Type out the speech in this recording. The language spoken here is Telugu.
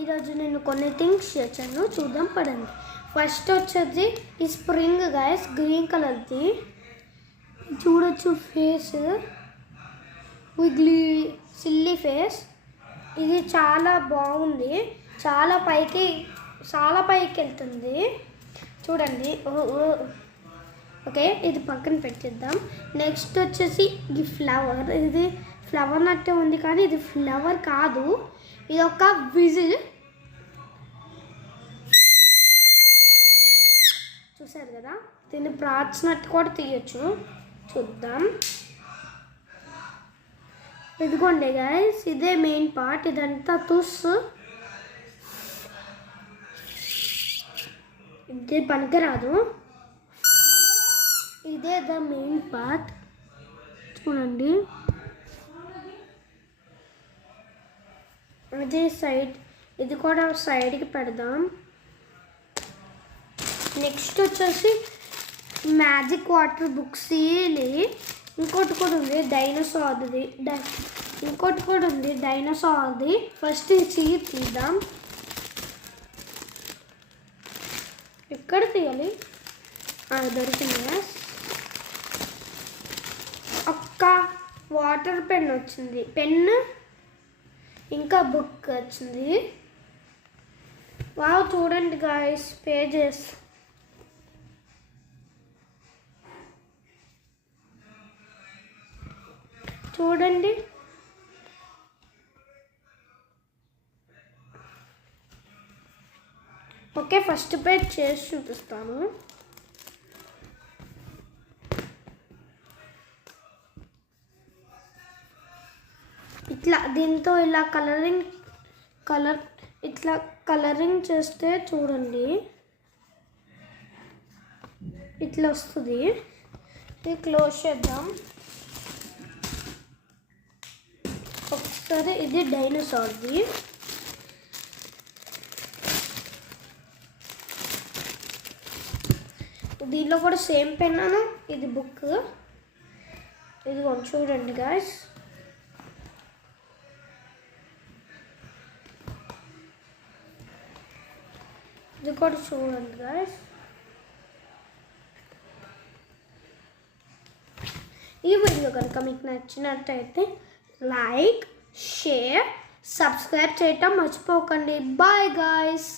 ఈరోజు నేను కొన్ని థింగ్స్ చేశాను, చూద్దాం పడండి. ఫస్ట్ వచ్చేది ఈ స్ప్రింగ్ గైస్, గ్రీన్ కలర్ది. చూడొచ్చు ఫేస్, విగ్లీ సిల్లీ ఫేస్. ఇది చాలా బాగుంది, చాలా పైకి వెళ్తుంది చూడండి. ఓకే, ఇది పక్కన పెట్టిద్దాం. నెక్స్ట్ వచ్చేసి ఈ ఫ్లవర్. ఇది ఫ్లవర్ నట్టే ఉంది కానీ ఇది ఫ్లవర్ కాదు, ఇది ఒక విజిల్. చూసారు కదా, దీన్ని ప్రార్చినట్టు కూడా తీయచ్చు. చూద్దాం. ఇదిగోండి గైస్, ఇదే మెయిన్ పార్ట్. ఇదంతా తుస్, ఇది పనికిరాదు. ఇదే ద మెయిన్ పార్ట్. చూడండి, ఇది సైడ్, ఇది కూడా సైడ్కి పెడదాం. నెక్స్ట్ వచ్చేసి మ్యాజిక్ వాటర్ బుక్స్. ఇంకోటి కూడా ఉంది డైనోసార్ది, డైనోసార్ది. ఫస్ట్ ఈ చీజ్ తీద్దాం. ఎక్కడ తీయాలి? దొరికింది. ఒక్క వాటర్ పెన్ వచ్చింది, పెన్ ఇంకా బుక్ వచ్చింది. వావ్, చూడండి గాయస్, పేజెస్. చూడండి, ఓకే, ఫస్ట్ పేజ్ చేసి చూపిస్తాను. ఇట్లా దీంతో ఇలా కలరింగ్ చేస్తే చూడండి ఇట్లా వస్తుంది. ఇది క్లోజ్ చేద్దాం ఒకసారి. ఇది డైనోసార్ది. దీనిలో కూడా సేమ్ పెన్నాను, ఇది బుక్. ఇది చూడండి గాయస్. ఇది కూడా చూడండి గాయస్. ఈ వీడియో కనుక మీకు నచ్చినట్టయితే లైక్, షేర్, సబ్స్క్రైబ్ చేయటం మర్చిపోకండి. Bye guys.